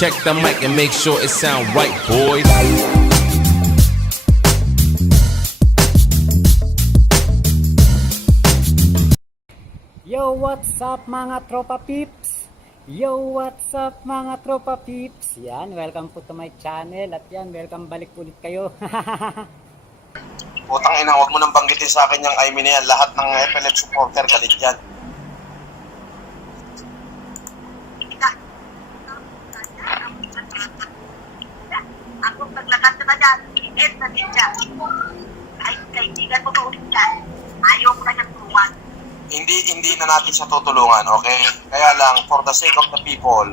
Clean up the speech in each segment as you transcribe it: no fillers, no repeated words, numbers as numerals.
Check the mic and make sure it sound right, boys. Yo, what's up mga tropa peeps? Yo, what's up mga tropa peeps? Yan, welcome po to my channel. At yan, welcome balik ulit kayo. Putang ina, huwag mo nang banggitin sa akin yung I mean yan. Lahat ng FLF supporter galit yan. Ako paglakas na dyan, iit na din dyan. Ay, kaibigan mo pa ulit dyan. Ayaw ko na siyang turuan. Hindi na natin siya tutulungan, okay? Kaya lang, for the sake of the people,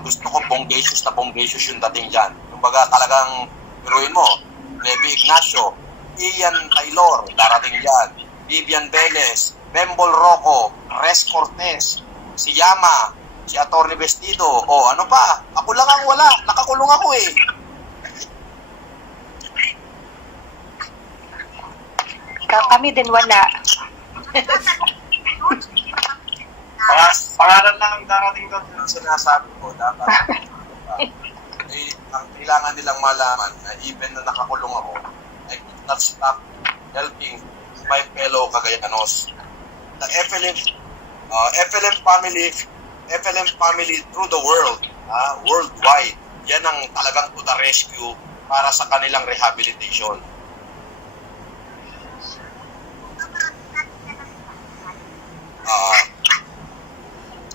gusto ko bonggacious yung dating dyan. Kumbaga talagang, piruin mo, Levi Ignacio, Ian Taylor, darating dyan, Vivian Velez, Bembol Rocco, Res Cortez, si Yama, si Atty. Vestido, o ano pa, ako lang ang wala, nakakulong ako eh. Kami din wala. Pangalan lang ang darating doon yung sinasabi ko, dapat ang kailangan nilang malaman na even na nakakulong ako, I could not stop helping my fellow Cagayanos. The FLM family through the world, worldwide, yan ang talagang to the rescue para sa kanilang rehabilitation.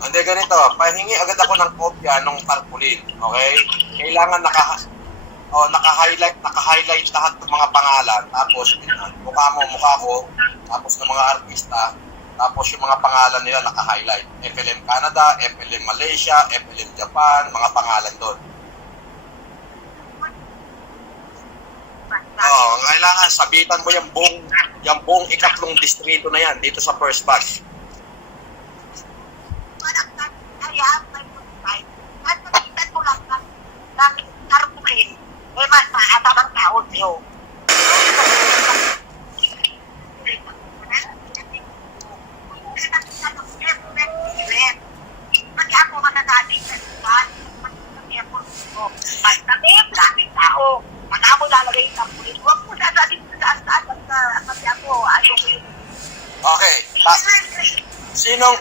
Hindi ganito, pahingi agad ako ng kopya ng tarpaulin, okay? Kailangan naka-highlight lahat ng mga pangalan, tapos mukha ko, tapos ng mga artista, tapos yung mga pangalan nila naka-highlight. FLM Canada, FLM Malaysia, FLM Japan, mga pangalan doon. Kailangan sabitan mo yung buong ikatlong distrito na yan dito sa first batch. Kaya, may pagkain. At pagkitan mo lang ng tarpulin, eh mas maatab ang tao niyo. Pag ako matataling sa lugar, mas daming tao. Ako lalagay yung tarpulin. Huwag mo sasabihin sa saan pag ako ayaw ko yun. Okay. Sinong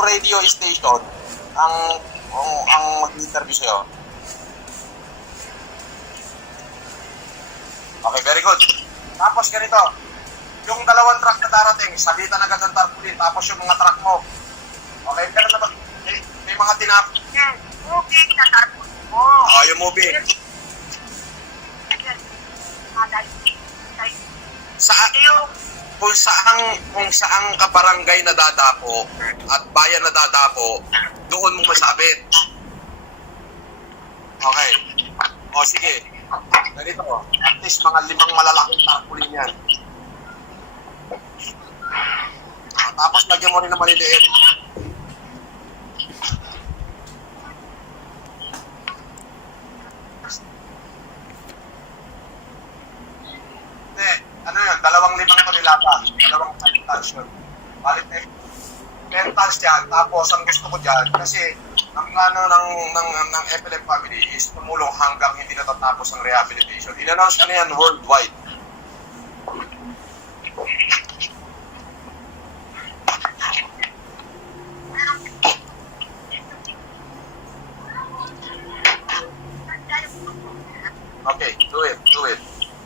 radio station ang mag-interview sa'yo? Okay, very good. Tapos ganito, yung dalawang truck na darating, sabitan agad ng tarpaulin, tapos yung mga truck mo. Okay, pero na ba? May mga Yes, moving na tarpulin mo. yung movie. Kung saang kabarangay na dadapo at bayan na dadapo, doon mo masabit. Okay. O sige. Ganito, at least mga 5 malalaking tarpaulin yan. Tapos lagyan mo rin ng maliliit. Ano yun, 2 ito nilata, 2 tons yun. Balik 10 tons yan, tapos ang gusto ko dyan, kasi ang plano ng FLM family is tumulong hanggang hindi natatapos ang rehabilitation. In-announce ko na yan worldwide. Okay, do it.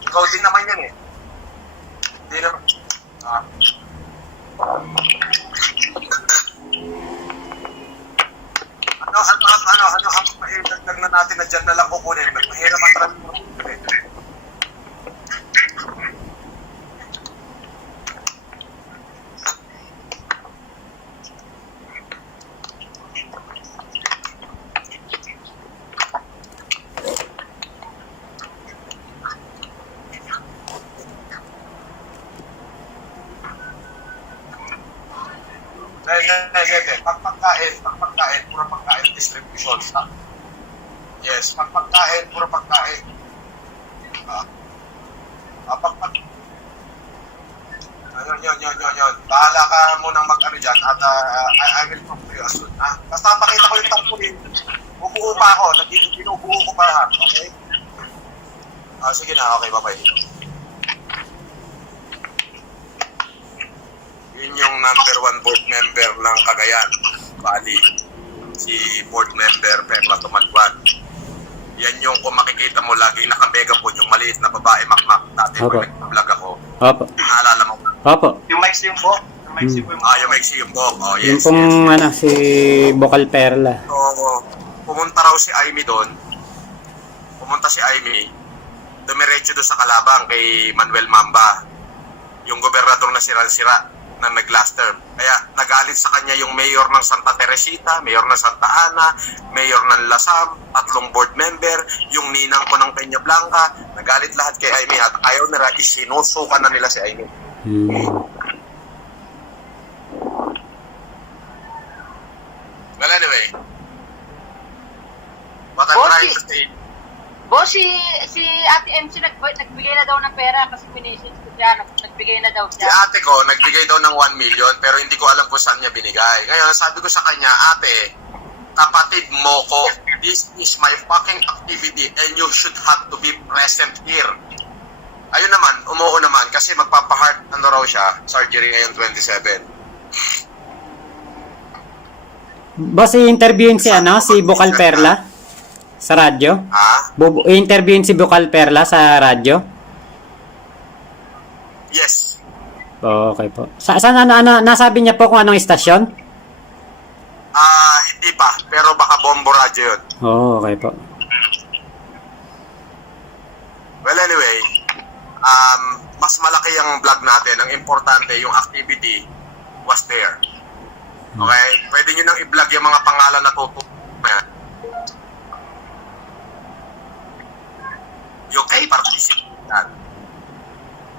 Ikaw din naman yan eh. Hindi naman. Ano ang mahirap na natin na dyan na lang kukunin? Mahirap ang transport. Pagpagkain, pura pagkain, distribution. Yes, pagpagkain, pura pagkain. Yun. Bahala ka munang mag-ano dyan at I will talk to you as soon. Basta pakita pa ako. Binubuo ko pa lahat. Okay? Sige na. Okay, bye-bye. Yun yung number 1 board member ng Cagayan, Bali. Si board member Perla Tumadwan. Yan yung kung makikita mo laging naka-megaphone, yung maliit na babae makmak. Dati Opo. pag nag-vlog ako. Opo. Naalala mo? Opo. Yung mic yung po? Yung mic yung yung mic yung po. Oh, Yung yes, pong yes. ano, si Bokal Perla. So, pumunta raw si Aimee doon. Pumunta si Aimee. Dumiretso doon sa kalabang kay Manuel Mamba. Yung gobernador na sira-sira na nag-last term. Kaya nagalit sa kanya yung mayor ng Santa Teresita, mayor ng Santa Ana, mayor ng Lasam, 3 board member, yung ninang ko ng Peña Blanca. Nagalit lahat kay Aimee at ayaw nila, isinusukan na nila si Aimee. Well, anyway, what I'm trying to say, Boss, si Ate MC nagbigay na daw ng pera kasi minisis ko siya. Nagbigay na daw si siya. ate ko, nagbigay daw ng 1 million pero hindi ko alam kung saan niya binigay. Ngayon, sabi ko sa kanya, ate, kapatid mo ko, this is my fucking activity and you should have to be present here. Ayun naman, umuo naman kasi magpapa-heart ano raw siya, surgery ngayon 27. Boss, i-interviewin si ano, si Bokal Perla sa radyo? Ha? I-interviewin si Bokal Perla sa radyo? Yes. Okay po. Saan nasabi niya po kung anong istasyon? Hindi pa, pero baka Bombo Radio yun. Okay po. Well, anyway, mas malaki ang vlog natin. Ang importante, yung activity was there. Okay? Pwede nyo nang i-vlog yung mga pangalan na tutunan. You can participate in that.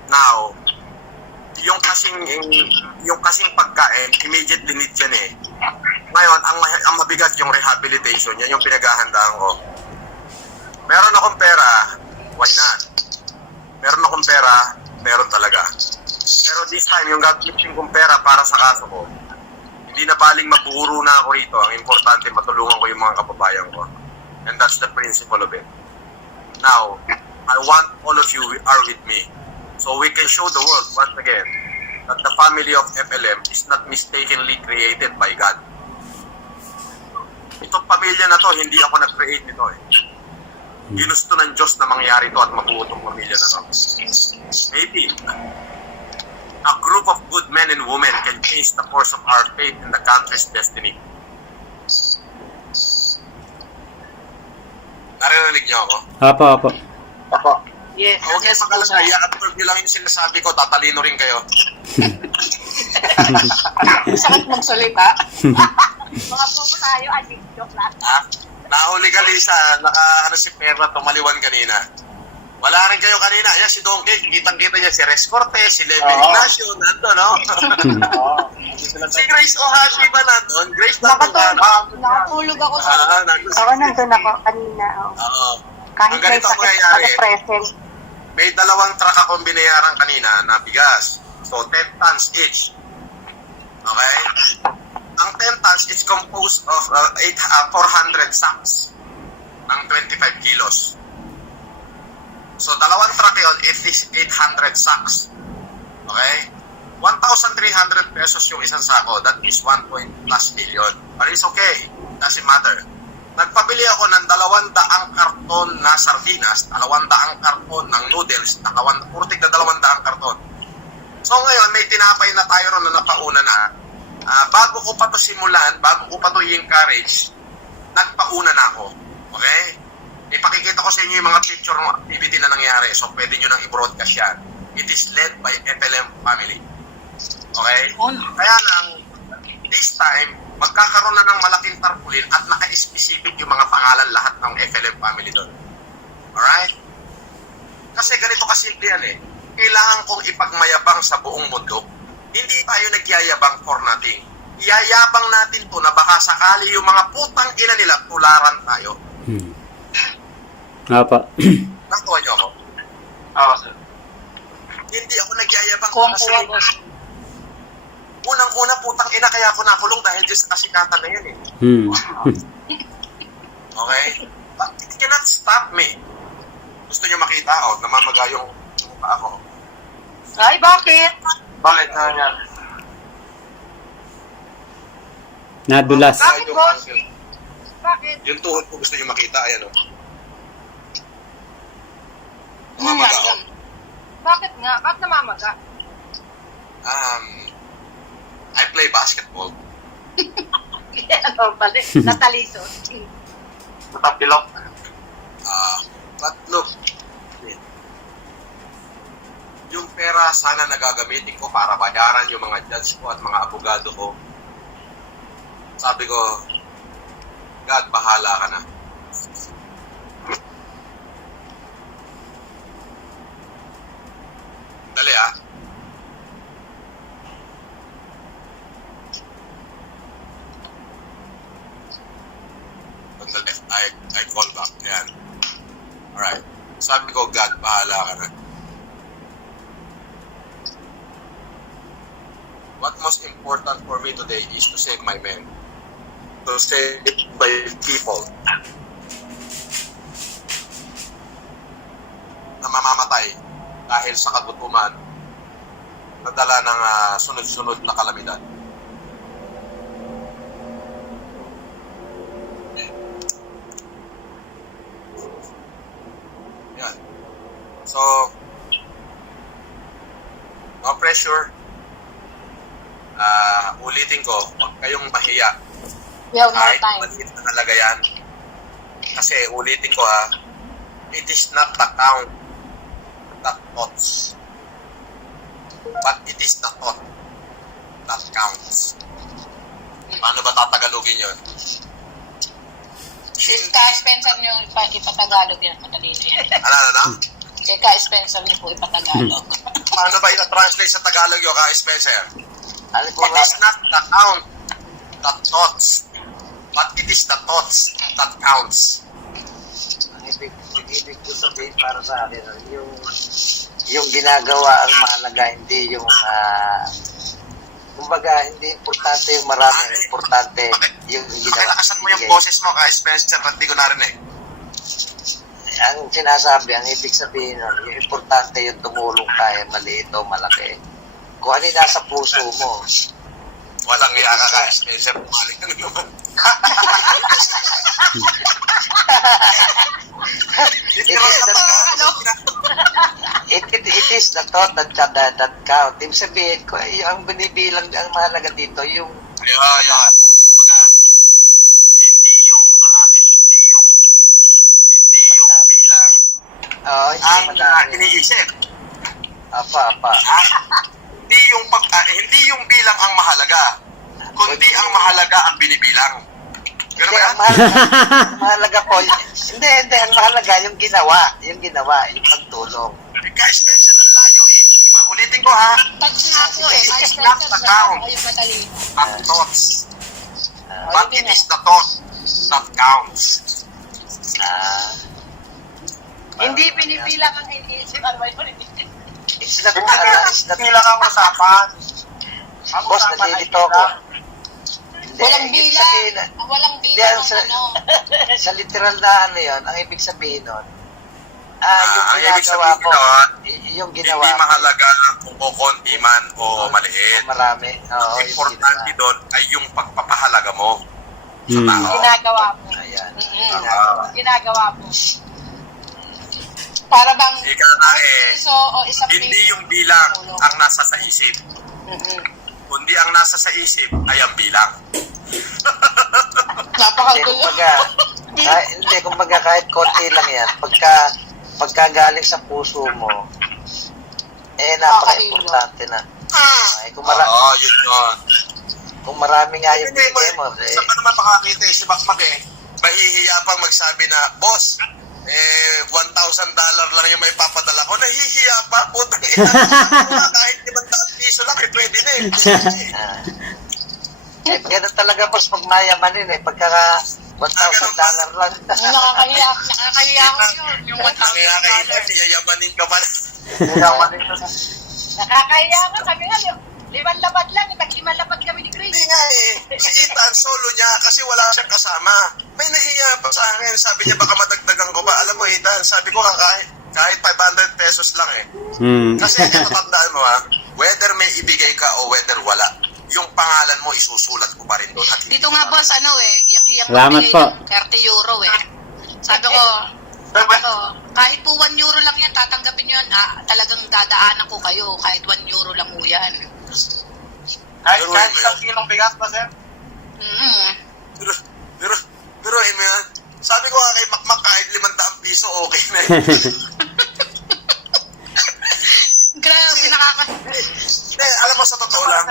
Now, yung kasing pagkain, immediately need yan eh. Ngayon, ang mabigat yung rehabilitation, yan yung pinaghahandaan ko. Meron akong pera, why not? Meron akong pera, meron talaga. Pero this time, yung gagamitin kong pera para sa kaso ko, hindi na baling maburo na ako rito. Ang importante, matulungan ko yung mga kababayan ko. And that's the principle of it. Now, I want all of you are with me. So we can show the world once again that the family of FLM is not mistakenly created by God. Itong pamilya na to, hindi ako nag-create nito eh. Ginusto ng Diyos na mangyari to at mabuo itong pamilya na to. Maybe a group of good men and women can change the course of our faith and the country's destiny. Naririnig niyo ako? Opo. Yes. Huwag kayo magalala, i-absorb nyo lang yung sinasabi ko, tatalino rin kayo. Sakit magsalita. Mga pumo tayo, ay joke lang. Nahuli ka, Lisa, si Perla tumaliwan kanina. Wala rin kayo kanina. Yan, si Donkey, kitang-kita niya si Res Cortez, si Levi Ignacio, nandun, no? Si Grace Ohashi ba nandun? Grace nandun ka, no? Nakatulog ako sa... Ako nandun ako kanina. Oo. Kahit Ang may ganito ang sakit mangyayari, ako present. may 2 truck akong binayaran kanina na bigas. So, 10 tons each. Okay? Ang 10 tons is composed of 400 sacks ng 25 kilos. So, 2 truck yun, it is 800 sacks. Okay? 1,300 pesos yung isang sako. That is 1+ million. But it's okay. Doesn't matter. Nagpabili ako ng 200 karton na sardinas, 200 karton ng noodles, purtig na 200 karton. So ngayon, may tinapay na tayo ron na napauna na. Bago ko pa to simulan, bago ko pa to i-encourage, nagpauna na ako. Okay? Ipakikita ko sa inyo yung mga picture ng activity na nangyari. So pwede nyo nang i-broadcast yan. It is led by FLM family. Okay? Kaya lang, this time, magkakaroon na ng malaking tarpaulin at naka-specific yung mga pangalan lahat ng FLM family doon. Alright? Kasi ganito kasimple yan eh. Kailangan kong ipagmayabang sa buong mundo. Hindi tayo nagyayabang for nothing. Iyayabang natin to na baka sakali yung mga putang ina nila tularan tayo. Opo. Nakuha niyo ako? Oo, sir. Hindi ako nagyayabang Kuwang kasi kuwa, boss. unang-una putang ina kaya ako nakulong dahil just sa kasikatan na yan eh. Okay? cannot stop me. Gusto niyo makita? Namamaga yung mukha ako. Ay, bakit? Bakit na yan? Nadulas. Bakit, boss? Bakit? Yung tuhod ko gusto niyo makita, ayan o. Ano Namamaga yan? ako. Bakit nga? Bakit namamaga? I play basketball. Ano pala? Nataliso. Matapilok. But look, yung pera sana nagagamitin ko para bayaran yung mga judge ko at mga abogado ko. Sabi ko, God, bahala ka na. Dali Sandali, I call back. Ayan. Alright. Sabi ko, God, bahala ka na. What most important for me today is to save my men. To save my people. Na mamamatay dahil sa kagutuman na dala ng sunod-sunod na kalamidad. Yan. So, no pressure. Ulitin ko, huwag kayong mahiya. We have more Kahit time. maliit na talaga yan. Kasi ulitin ko it is not the count that counts. But it is the thought that counts. Paano ba tatagalogin yun? Si Ka Spencer niyo ipatagalog yan, madali na yan. Ano? Si Ka Spencer niyo po ipatagalog. Paano ba ita-translate sa Tagalog yung Spencer? Ano po It ba? is not the count that thoughts, but it is the thoughts that counts. Ang ibig ko sabihin para sa akin, yung ginagawa ang mahalaga, hindi yung kumbaga, hindi importante yung marami, importante yung ginawa. Pakilakasan mo yung boses mo, Spencer, at di ko narinig. Ang sinasabi, ang ibig sabihin nun, yung importante yung tumulong tayo, maliit o malaki. Kung ano yung nasa puso mo. Walang iya ka, Spencer, pumalik ka na naman. It is the thought that count. Ibig sabihin ko, ang binibilang, ang mahalaga dito, yung Yeah. puso mo. Hindi yung bilang Oo, hindi ang madami. iniisip. Apa. Hindi yung bilang ang mahalaga, kundi ang mahalaga ang binibilang. Pero Hindi, ba ang yan? mahalaga po, hindi, ang mahalaga yung ginawa, yung pagtulong. Spencer, ang layo eh. Ulitin ko Touch nga po eh. Ka It's not Spencer, the count. ayun madali na. At thoughts. Ah, But it is the thought that counts. Hindi pinipilang ang iniisip. Ano ba yun? It's not, Bilang ang usapan. boss, nalilito ko. Hindi, Walang ibig bilang. sabihin, Walang Hindi, bilang ang ng sa- ano. sa literal na ano yun, ang ibig sabihin nun, yung Ang ibig ginagawa sabihin ko, nun, yung ginawa Hindi ko, mahalaga kung kukunti man o maliit. marami. Oo, Ang importante doon ay yung pagpapahalaga mo sa tao. Ginagawa mo. Ayan. Ginagawa mo. Para bang Ika nga piso o isang hindi piso. yung bilang ang nasa sa isip, kundi ang nasa sa isip ay ang bilang. Hindi, Napakagulo. kumbaga kahit konti lang yan, pagka galing sa puso mo, napaka-importante na. Kung marami nga yung Hindi mo, bigay mo, saan ka naman makakita si Bakmak mahihiya pang magsabi na, boss, $1,000 lang yung may papadala ko, nahihiya pa, putang ina. Kahit 500 piso lang, pwede na ganun talaga boss, pag mayamanin pagka $1,000 lang. Nakakahiya ko yun. Yung Nahihiya ka ito, yayamanin ka pala. Nakakahiya ka. Kami nga, 5 lapad lang. Tag-5 lapad kami ni Chris. Hindi nga Si Ethan, solo niya kasi wala siyang kasama. May nahiya pa sa akin. Sabi niya baka madagdagan ko pa. Alam mo, Ethan, sabi ko kahit 500 pesos lang eh. Kasi ito tandaan mo whether may ibigay ka o whether wala, yung pangalan mo isusulat ko pa rin doon. At Dito nga boss, hiyang-hiyang Salamat magbigay po. ng 30 euro eh. Sabi ko, kahit po 1 euro lang yan, tatanggapin nyo yan. Talagang dadaanan ko kayo. Kahit 1 euro lang po yan. Kahit isang kilong bigas pa, sir? Pero mo yan. Sabi ko nga kay Makmak, kahit 500 piso, okay na. Grabe, Alam mo, sa totoo lang,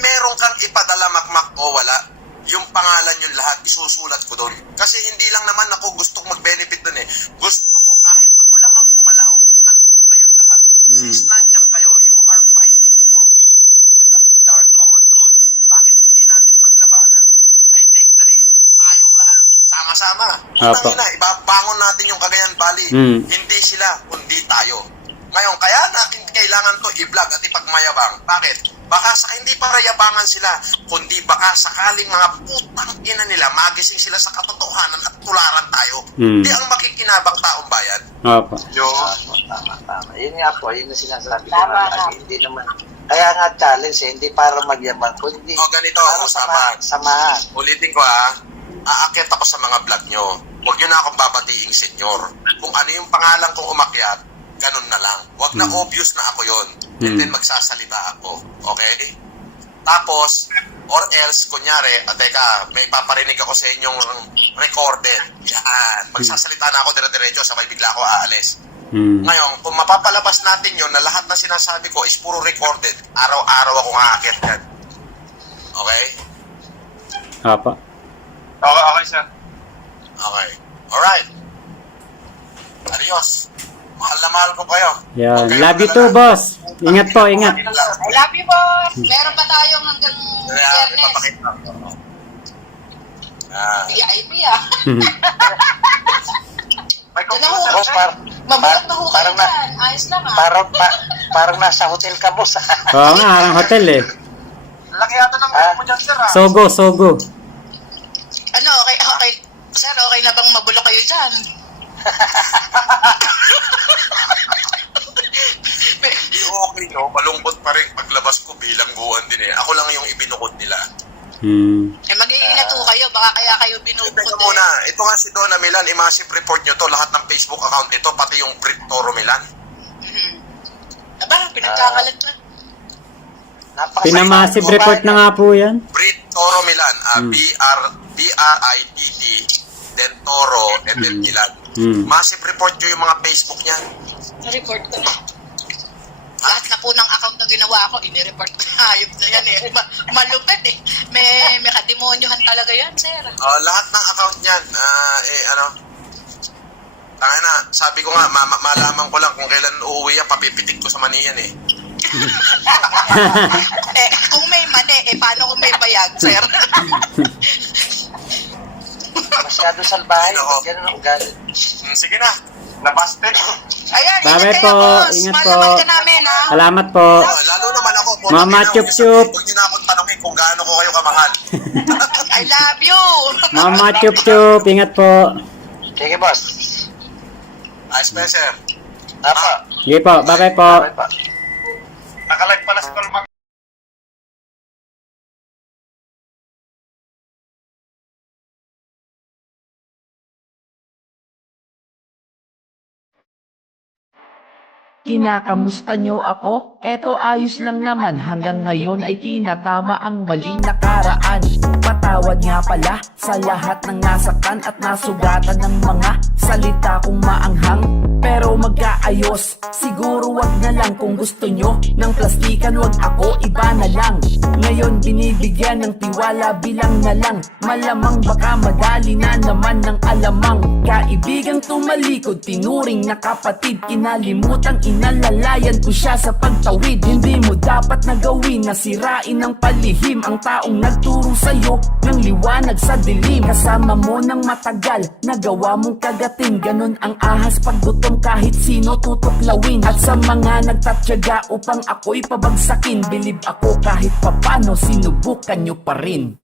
meron kang ipadala, Makmak, o wala, yung pangalan yung lahat, isusulat ko doon. Kasi hindi lang naman ako gustong mag-benefit doon eh. Gusto ko, kahit ako lang ang gumalaw, nandun kayong lahat. Since nandiyan kayo, you are fighting for me with our common good. Bakit hindi natin paglabanan? I take the lead. Tayong lahat. Sama-sama. Tangina, ibabangon natin yung Cagayan Valley. Hindi sila, kundi tayo. Ngayon, kaya natin kailangan to i-vlog at ipagmayabang. Bakit? Baka hindi para yabangan sila, kundi baka sakaling mga putang ina nila, magising sila sa katotohanan at tularan tayo. Hindi ang makikinabang taong bayan. Opo. Tama. Yun nga po, yun yung sinasabi ko lagi. Hindi naman. Kaya nga challenge hindi para magyabang, kundi Ganito, para usapan. samahan. Ulitin ko aakit ako sa mga vlog nyo. Huwag nyo na akong babatiin, senyor. Kung ano yung pangalan kong umakyat, ganun na lang. Huwag na obvious na ako yon. And then magsasalita ako. Okay? Tapos, or else, kunyari, teka, may paparinig ako sa inyong recorded. Yan. Magsasalita na ako dire-diretso, sabay bigla ako aalis. Ngayon, kung mapapalabas natin yon na lahat na sinasabi ko is puro recorded, araw-araw akong aakit yan. Okay? Opo. Okay, sir. Okay. Alright. Adios. Mahal na mahal ko kayo. Yan. Okay, Love you too, boss. Ingat po, ingat. I love you boss. Meron pa tayong hanggang Kaya, Biyernes. ipapakita ko. Ah. VIP May Boss, Mabuhat na ho kayo parang dyan. Ayos lang parang nasa hotel ka, boss. Oo nga, harang hotel eh. Laki yata ng mo dyan, sir. Sogo. Okay. Sir, okay na bang mabulok kayo dyan? Okay, no? Malungkot pa rin paglabas ko bilang guwan din eh. Ako lang yung ibinukod nila. Mag-iingat ho kayo. Baka kaya kayo binubukod Teka muna, ito nga si Donna Milan, i-massive report nyo to, lahat ng Facebook account nito, pati yung Brit Toro Milan. Aba, pinagkakalat na. Pinamassive report na nga po yan. Brit Toro Milan, B-R-I-T-T, then Toro, and then Milan. Massive report nyo yung mga Facebook niya. Na-report ko na. Lahat na po ng account na ginawa ko, ini-report ko na. Hayop na yan eh. Malupit eh. May kademonyohan talaga yan, sir. Lahat ng account niyan, sabi ko nga, malaman ko lang kung kailan uuwi yan, papipitik ko sa maniyan eh. Kung may mani, paano kung may bayag, sir? Masyado salbahe. Ganun ang ugali. Sige na, nabasted. Ayan, Bye ingat po, kayo, boss. ingat Malaman po. ka namin, ha? Salamat po. Lalo naman ako. Mama Chup-Chup. Huwag nyo na akong tanongin kung gaano ko kayo kamahal. I love you. Mama Chup-Chup, ingat po. Sige, boss. Spencer. Apa. Sige po, bye-bye po. Bye pa. Nakalag pala sa tolmag. Kinakamusta nyo ako? Eto ayos lang naman, hanggang ngayon ay tinatama ang maling nakaraan. Patawad nga pala sa lahat ng nasaktan at nasugatan ng mga salita kong maanghang. Pero magkaayos, siguro wag na lang kung gusto nyo ng plastikan, wag ako, iba na lang. Ngayon binibigyan ng tiwala bilang na lang, malamang baka madali na naman ng alamang. Kaibigang tumalikod, tinuring na kapatid, kinalimutan inalalayan ko siya sa pagtapos. tawid. Hindi mo dapat na gawin na sirain ng palihim ang taong nagturo sa'yo ng liwanag sa dilim. Kasama mo ng matagal, nagawa mong kagatin. Ganon ang ahas pag gutom, kahit sino tutuklawin. At sa mga nagtatyaga upang ako'y pabagsakin, bilib ako kahit papano sinubukan nyo pa rin.